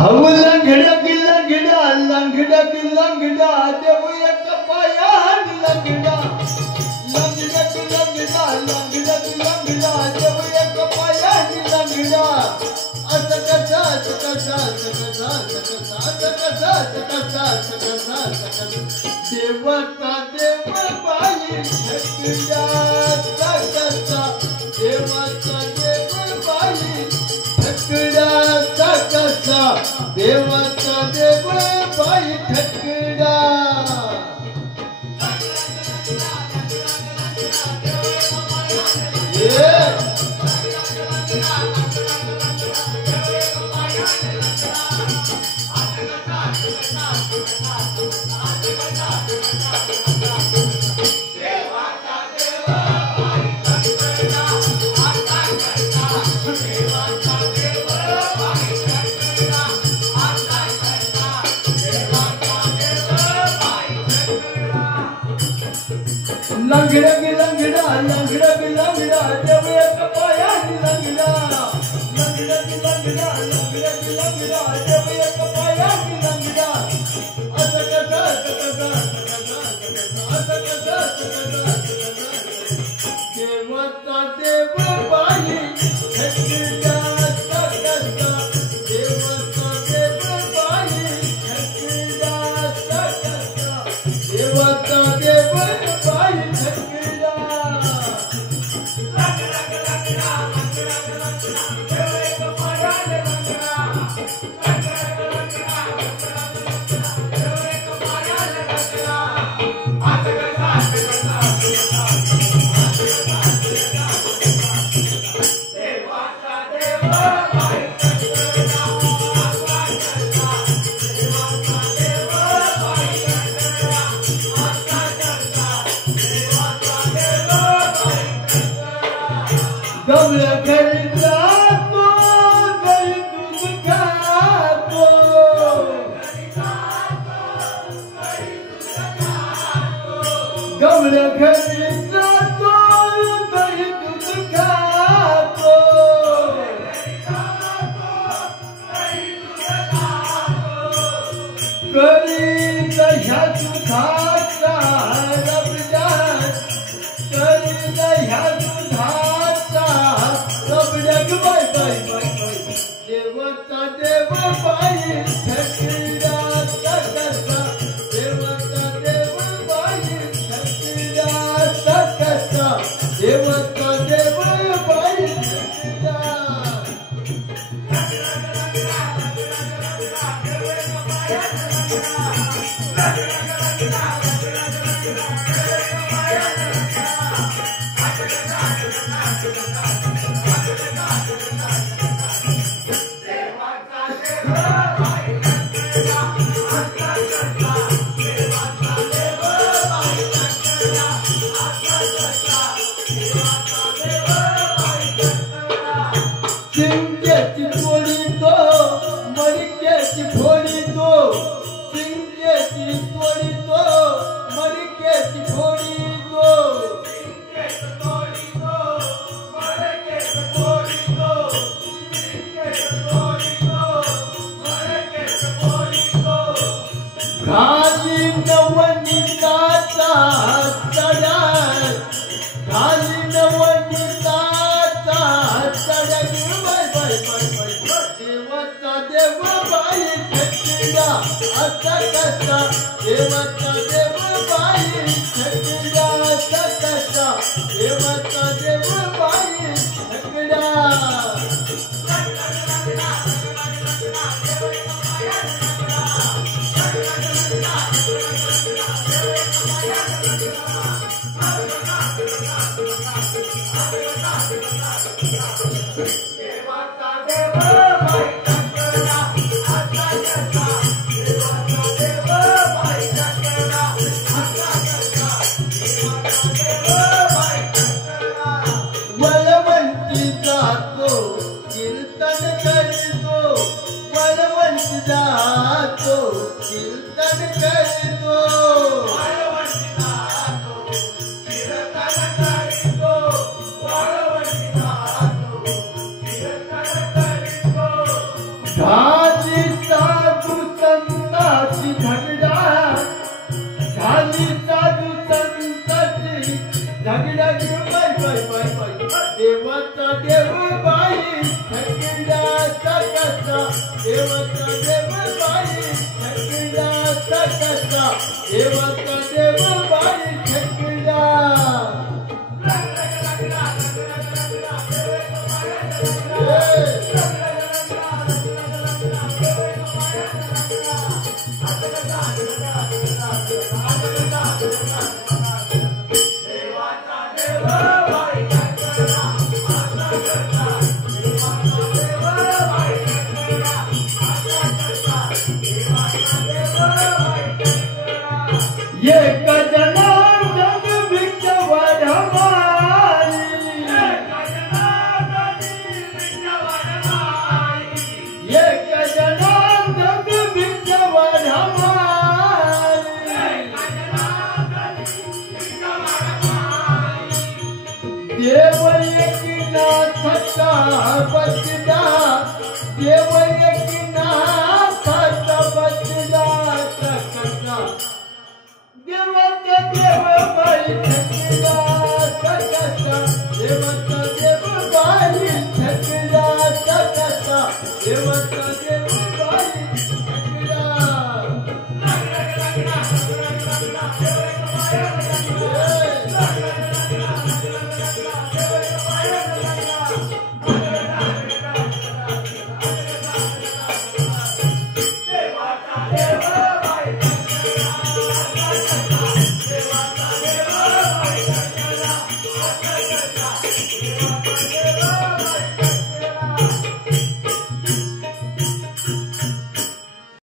अहो लंगडा की लंगडा लंगडा की लंगडा देव एक पायान लंगडा लंगडा की लंगडा लंगडा की लंगडा देव एक पायान लंगडा असं कसा देवता देव बाई छकड्या कसा देवता देव बाई छकड्या कसा देवता देव बाई छकड्या लंगड़ा की लंगड़ा लंगड़ा की लंगड़ा जब एक पायान लंगड़ा लंगड़ा की लंगड़ा लंगड़ा की लंगड़ा जब एक पायान लंगड़ा देवता देव बाई छकड्या देवता देव बाई छकड्या देवता देव बाई छकड्या गवळ्या खरीदा तो गई दूध खातो गवळ्या खरीदा तो गई दूध खातो करी दह्या दुधाचा रबड्यात करी दह्या दुधाचा रबड्यात बाय बाय बाय बाय देवता देव बाई छकड्या कसा देवता देव बाई छकड्या कसा देवता देव बाई छकड्या सिंग्याची पोळी तो मडक्याची फोडी तो सिंग्याची पोळी तो मडक्याची फोडी खाली नवनीताचा चढ्यात खाली नवनीताचा चढ्यात बाय बाय बाय बाय देवता देव बाई छकड्या असा कसा देवता देव बाई छकड्या असा कसा देवता देव बाई छकड्या वलवंती जातो कीर्तन करतो वलवंती जातो कीर्तन करतो घाजी सकता देवता देव बाई छकला सकता देवता देव बाई छकला ये कजना जग बिचवर हमारी ये कजना जग बिचवर हमारी देव एक नाथ का बचदा देव एक नाथ का बचदा सकता देवता देव बाई छकला सकता देवता देव बाई छकला सकता देवता देव बाई छकला